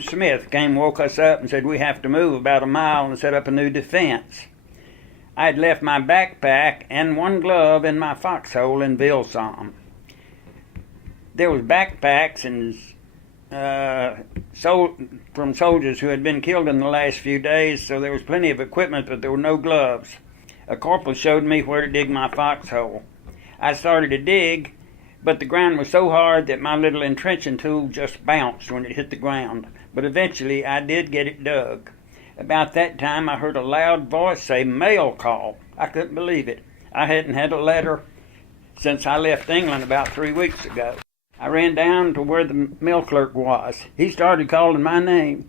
Smith woke us up and said we have to move about a mile and set up a new defense. I had left my backpack and one glove in my foxhole in Vielsalm. There was backpacks and from soldiers who had been killed in the last few days, so there was plenty of equipment, but there were no gloves. A corporal showed me where to dig my foxhole. I started to dig, but the ground was so hard that my little entrenching tool just bounced when it hit the ground. But eventually I did get it dug. About that time I heard a loud voice say, "Mail call." I couldn't believe it. I hadn't had a letter since I left England about 3 weeks ago. I ran down to where the mail clerk was. He started calling my name.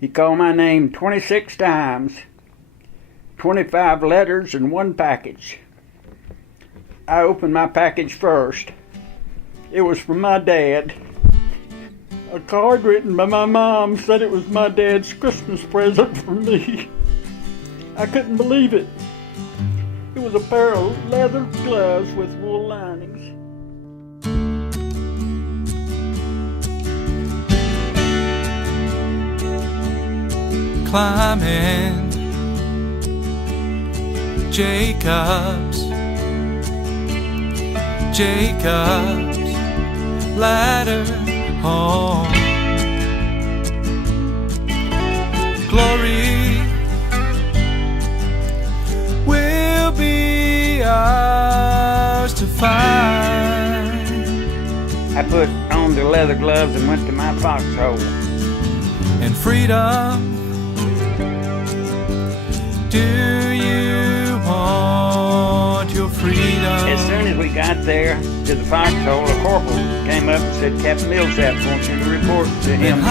He called my name 26 times, 25 letters and one package. I opened my package first. It was from my dad. A card written by my mom said it was my dad's Christmas present for me. I couldn't believe it. It was a pair of leather gloves with wool linings. Climbing Jacob's ladder home. Glory will be ours to find. I put on the leather gloves and went to my foxhole. And freedom, do you want your freedom? As soon as we got there to the foxhole, a corporal came up and said, "Captain Millsap wants you to report to him." And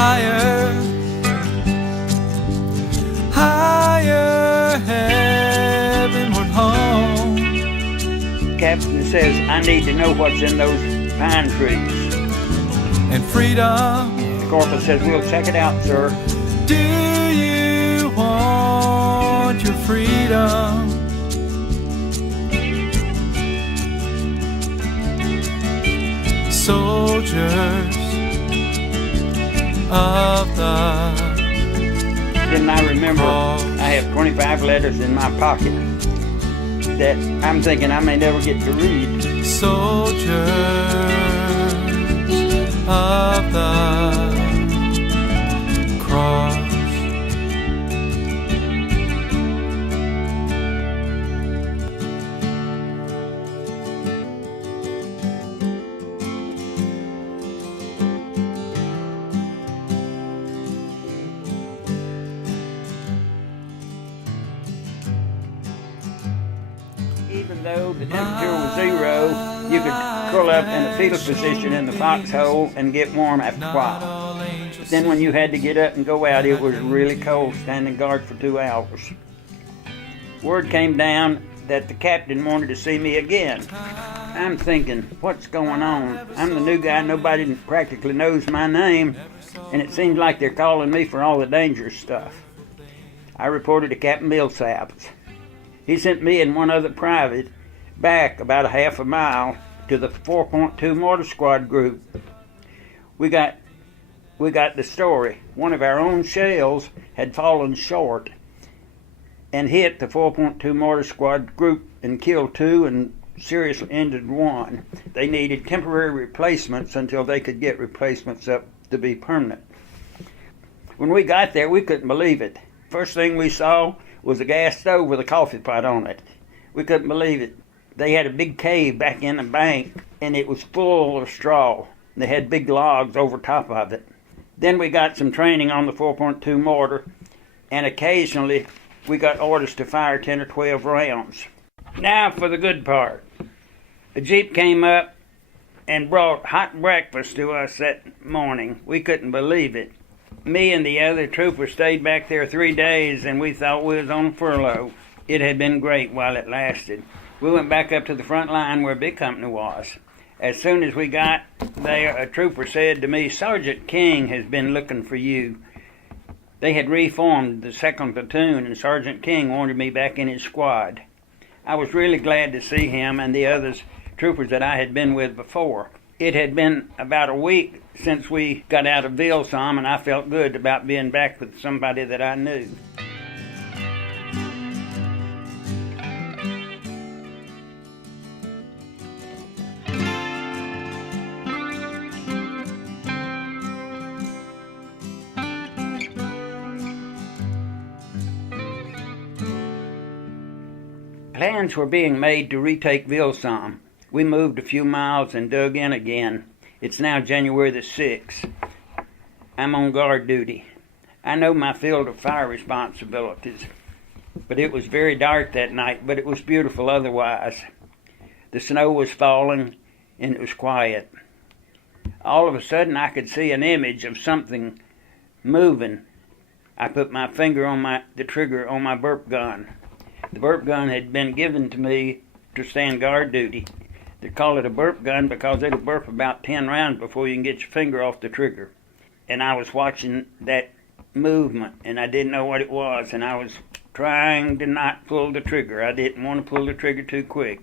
higher heavenward home. The captain says, "I need to know what's in those pine trees." And freedom, the corporal says, "We'll check it out, sir." Do you want your freedom? Soldiers of the Then I remember cross. I have 25 letters in my pocket that I'm thinking I may never get to read. Soldiers of the cross. Even though the temperature was 0, you could curl up in a fetal position in the foxhole and get warm after a while. Then when you had to get up and go out, it was really cold standing guard for 2 hours. Word came down that the captain wanted to see me again. I'm thinking, what's going on? I'm the new guy, nobody practically knows my name, and it seems like they're calling me for all the dangerous stuff. I reported to Captain Millsap. He sent me and one other private back about a half a mile to the 4.2 Mortar Squad group. We got the story. One of our own shells had fallen short and hit the 4.2 Mortar Squad group and killed 2 and seriously injured 1. They needed temporary replacements until they could get replacements up to be permanent. When we got there, we couldn't believe it. First thing we saw was a gas stove with a coffee pot on it. We couldn't believe it. They had a big cave back in the bank, and it was full of straw. They had big logs over top of it. Then we got some training on the 4.2 mortar, and occasionally we got orders to fire 10 or 12 rounds. Now for the good part. A jeep came up and brought hot breakfast to us that morning. We couldn't believe it. Me and the other troopers stayed back there 3 days, and we thought we was on furlough. It had been great while it lasted. We went back up to the front line where Big Company was. As soon as we got there, a trooper said to me, "Sergeant King has been looking for you." They had reformed the 2nd Platoon, and Sergeant King wanted me back in his squad. I was really glad to see him and the others troopers that I had been with before. It had been about a week since we got out of Vielsalm, and I felt good about being back with somebody that I knew. Plans were being made to retake Vielsalm. We moved a few miles and dug in again. It's now January the 6th. I'm on guard duty. I know my field of fire responsibilities, but it was very dark that night, but it was beautiful otherwise. The snow was falling and it was quiet. All of a sudden I could see an image of something moving. I put my finger on the trigger on my burp gun. The burp gun had been given to me to stand guard duty. They call it a burp gun because it'll burp about 10 rounds before you can get your finger off the trigger. And I was watching that movement, and I didn't know what it was, and I was trying to not pull the trigger. I didn't want to pull the trigger too quick.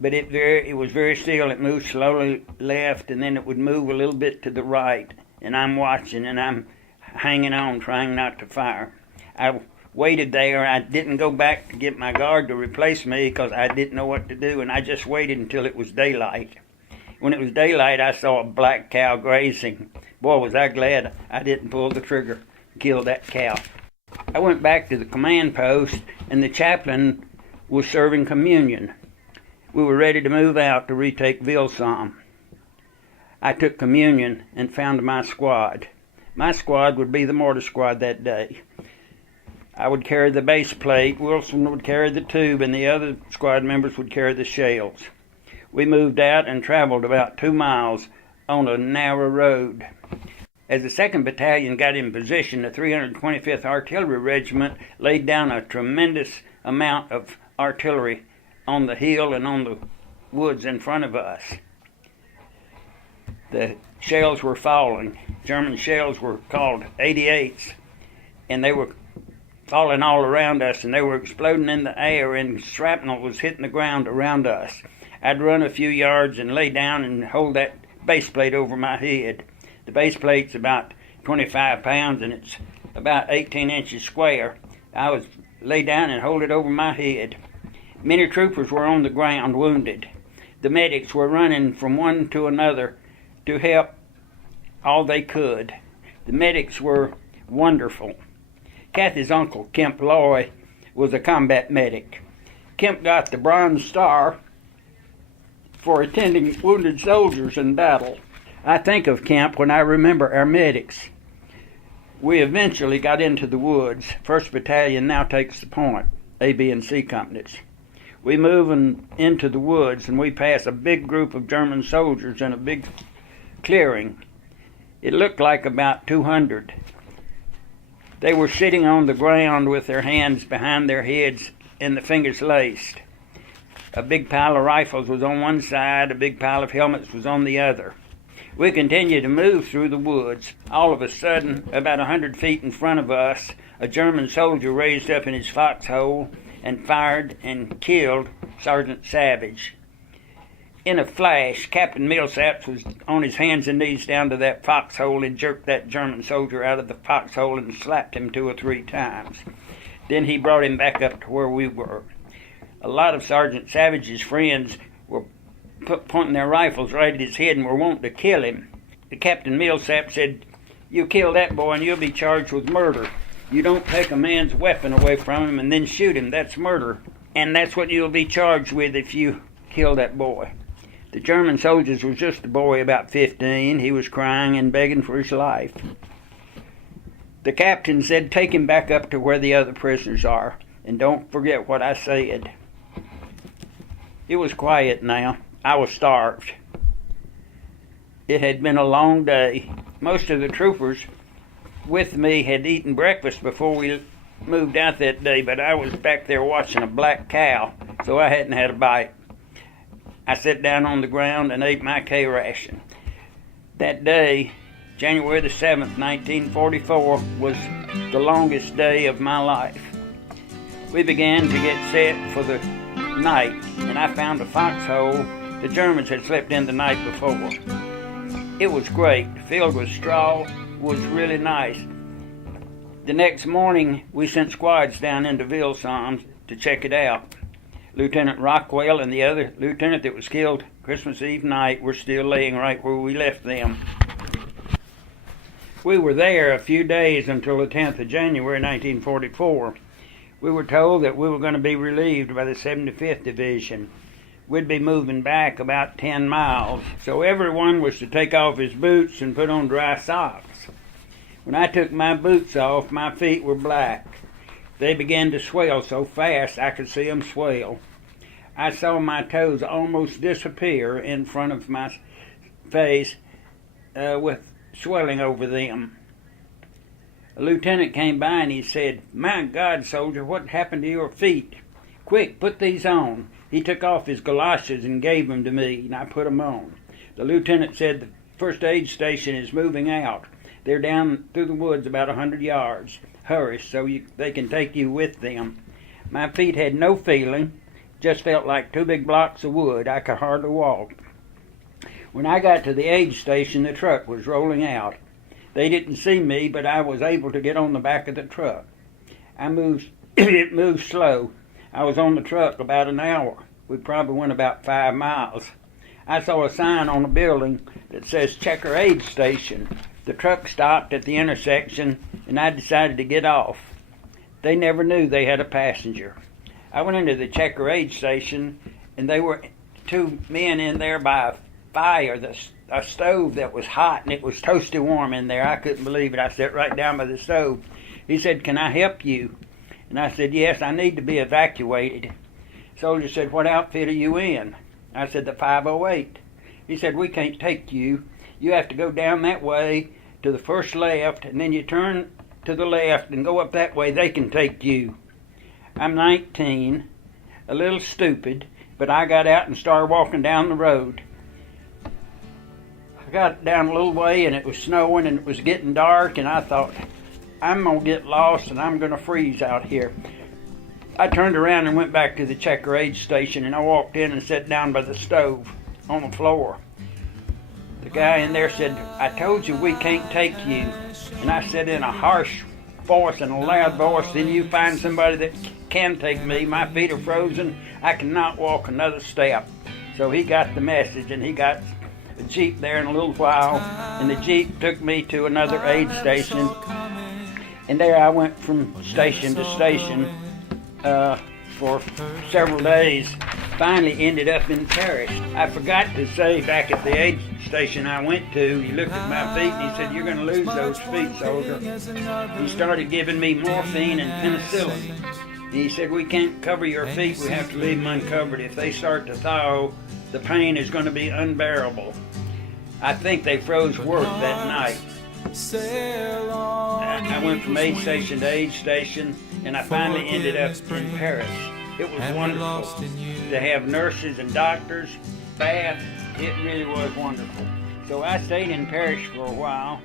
But it was very still. It moved slowly left, and then it would move a little bit to the right. And I'm watching, and I'm hanging on, trying not to fire. I waited there. I didn't go back to get my guard to replace me because I didn't know what to do, and I just waited until it was daylight. When it was daylight, I saw a black cow grazing. Boy, was I glad I didn't pull the trigger and kill that cow. I went back to the command post, and the chaplain was serving communion. We were ready to move out to retake Vielsalm. I took communion and found my squad. My squad would be the mortar squad that day. I would carry the base plate, Wilson would carry the tube, and the other squad members would carry the shells. We moved out and traveled about 2 miles on a narrow road. As the 2nd Battalion got in position, the 325th Artillery Regiment laid down a tremendous amount of artillery on the hill and on the woods in front of us. The shells were falling. German shells were called 88s, and they were falling all around us, and they were exploding in the air, and shrapnel was hitting the ground around us. I'd run a few yards and lay down and hold that base plate over my head. The base plate's about 25 pounds, and it's about 18 inches square. I was lay down and hold it over my head. Many troopers were on the ground wounded. The medics were running from one to another to help all they could. The medics were wonderful. Kathy's uncle, Kemp Loy, was a combat medic. Kemp got the Bronze Star for attending wounded soldiers in battle. I think of Kemp when I remember our medics. We eventually got into the woods. 1st Battalion now takes the point, A, B, and C companies. We move into the woods, and we pass a big group of German soldiers in a big clearing. It looked like about 200. They were sitting on the ground with their hands behind their heads and the fingers laced. A big pile of rifles was on one side, a big pile of helmets was on the other. We continued to move through the woods. All of a sudden, about 100 feet in front of us, a German soldier raised up in his foxhole and fired and killed Sergeant Savage. In a flash, Captain Millsaps was on his hands and knees down to that foxhole and jerked that German soldier out of the foxhole and slapped him 2 or 3 times. Then he brought him back up to where we were. A lot of Sergeant Savage's friends were pointing their rifles right at his head and were wanting to kill him. The Captain Millsap said, "You kill that boy and you'll be charged with murder. You don't take a man's weapon away from him and then shoot him. That's murder. And that's what you'll be charged with if you kill that boy." The German soldiers was just a boy about 15. He was crying and begging for his life. The captain said, "Take him back up to where the other prisoners are, and don't forget what I said." It was quiet now. I was starved. It had been a long day. Most of the troopers with me had eaten breakfast before we moved out that day, but I was back there watching a black cow, so I hadn't had a bite. I sat down on the ground and ate my K ration. That day, January the 7th, 1944, was the longest day of my life. We began to get set for the night, and I found a foxhole The Germans had slept in the night before. It was great, filled with straw, was really nice. The next morning, we sent squads down into Vielsalm to check it out. Lieutenant Rockwell and the other lieutenant that was killed Christmas Eve night were still laying right where we left them. We were there a few days until the 10th of January 1944. We were told that we were going to be relieved by the 75th Division. We'd be moving back about 10 miles, so everyone was to take off his boots and put on dry socks. When I took my boots off, my feet were black. They began to swell so fast I could see them swell. I saw my toes almost disappear in front of my face with swelling over them. A lieutenant came by and he said, "My God, soldier, what happened to your feet? Quick, put these on." He took off his galoshes and gave them to me, and I put them on. The lieutenant said, "The first aid station is moving out. They're down through the woods about 100 yards. Hurry, so they can take you with them." My feet had no feeling, just felt like two big blocks of wood. I could hardly walk. When I got to the aid station, the truck was rolling out. They didn't see me, but I was able to get on the back of the truck. It moved slow. I was on the truck about an hour. We probably went about 5 miles. I saw a sign on a building that says Checker Aid Station. The truck stopped at the intersection, and I decided to get off. They never knew they had a passenger. I went into the Checker Aid Station, and there were two men in there by a fire, a stove that was hot, and it was toasty warm in there. I couldn't believe it. I sat right down by the stove. He said, "Can I help you?" And I said, "Yes, I need to be evacuated." Soldier said, "What outfit are you in?" I said, "The 508. He said, "We can't take you. You have to go down that way to the first left, and then you turn to the left and go up that way. They can take you." I'm 19, a little stupid, but I got out and started walking down the road. I got down a little way, and it was snowing, and it was getting dark, and I thought, I'm going to get lost, and I'm going to freeze out here. I turned around and went back to the Checker Aid Station, and I walked in and sat down by the stove on the floor. The guy in there said, "I told you we can't take you." And I said in a harsh voice and a loud voice, "Then you find somebody that can take me. My feet are frozen. I cannot walk another step." So he got the message, and he got a Jeep there in a little while, and the Jeep took me to another aid station. And there I went from station to station for several days. Finally ended up in Paris. I forgot to say back at the aid station I went to, he looked at my feet and he said, "You're going to lose those feet, soldier." He started giving me morphine and penicillin. And he said, "We can't cover your feet. We have to leave them uncovered. If they start to thaw, the pain is going to be unbearable." I think they froze work that night. I went from aid station to aid station, and I finally ended up in Paris. It was wonderful to have nurses and doctors, baths. It really was wonderful. So I stayed in Paris for a while,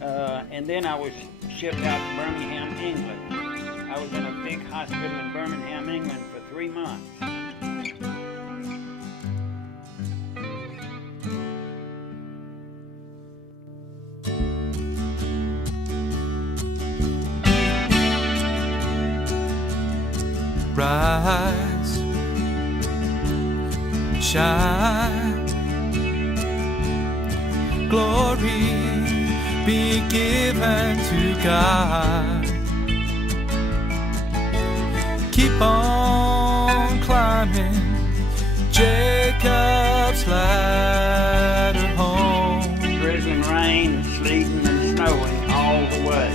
and then I was shipped out to Birmingham, England. I was in a big hospital in Birmingham, England for 3 months. Rise, shine, glory be given to God. Keep on climbing Jacob's ladder home. Drizzling rain, sleeting, and snowing all the way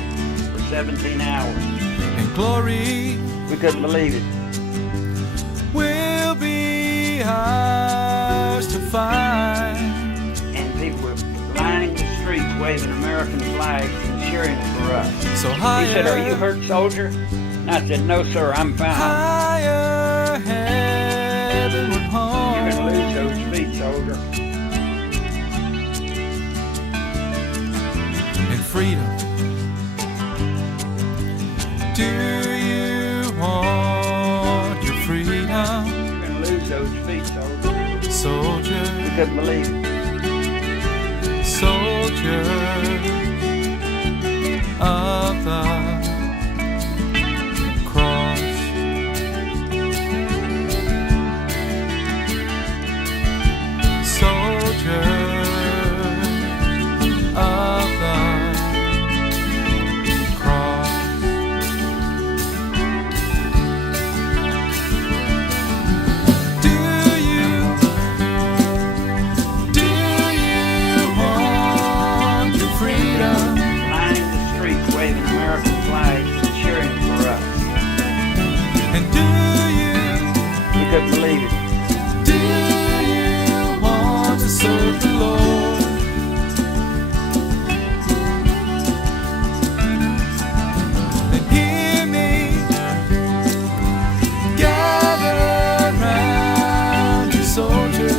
for 17 hours. And glory, we couldn't believe it, will be ours to find. And people were lining the streets waving American flags and cheering for us. So higher, he said, "Are you hurt, soldier?" And I said, "No, sir, I'm fine." Higher heavenward home. You're going to lose those feet, soldier. And freedom. Do you want your freedom? You're going to lose those feet, soldier. So couldn't believe it. Soldier of the cross. Soldier of the cross. Do you want your freedom? Lining the streets, waving American flags, cheering for us. And do you We couldn't believe it. want to serve the Lord? Then hear me, gather round your soldiers.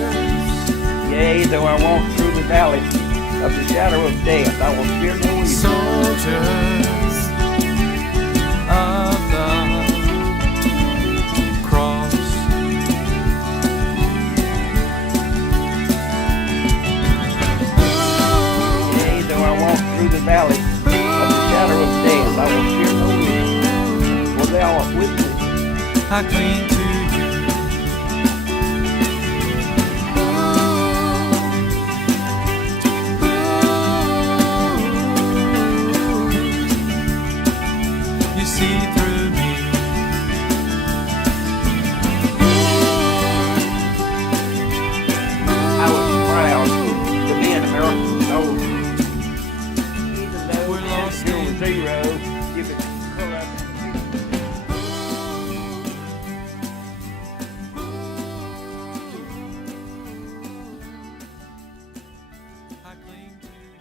Yea, though I walk through the valley of the shadow of death, I will fear no evil. Soldiers of the cross. Yea, though I walk through the valley of the shadow of death, I will fear no evil. For thou art with me. I cling to you. You see through me. I was proud to be an American soldier. Even though We're the lost temperature was in- zero, you could curl up and I cling to you.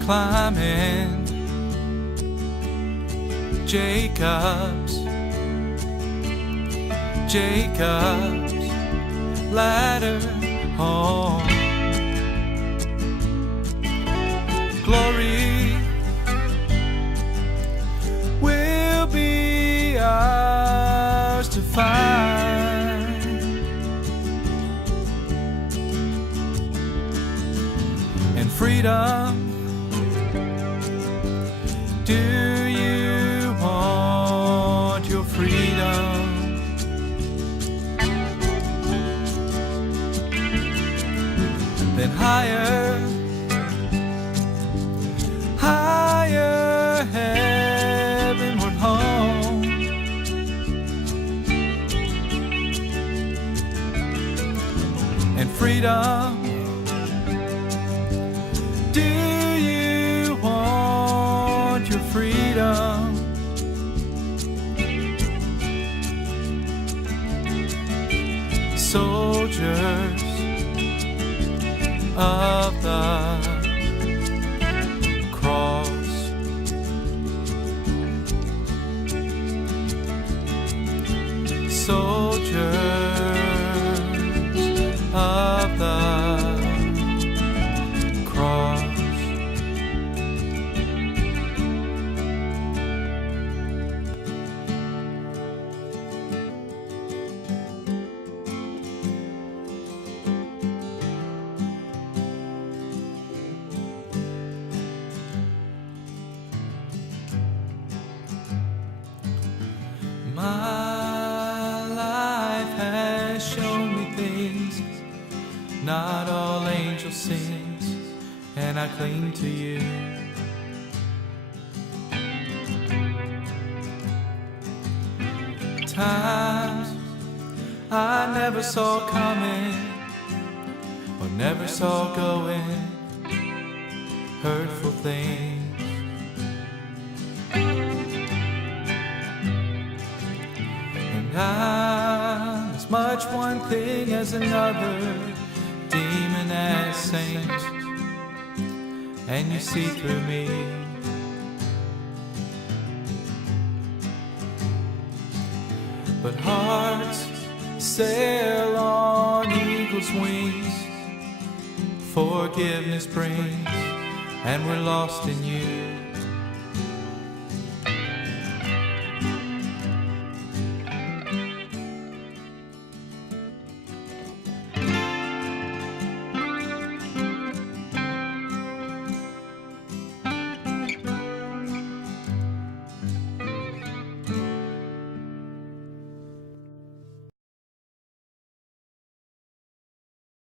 Climbing Jacob's ladder home. Glory will be ours to find. And freedom. Do you want your freedom? Then higher, higher heavenward home. And freedom. Do you want your freedom? Soldiers of the cross. Soldiers of the cross. My life has shown me things not all angels sings, and I cling to you. Times I never saw coming or never saw going, hurtful things. And I'm as much one thing as another, demon as saint, and you see through me. But hearts sail on eagle's wings, forgiveness brings, and we're lost in you.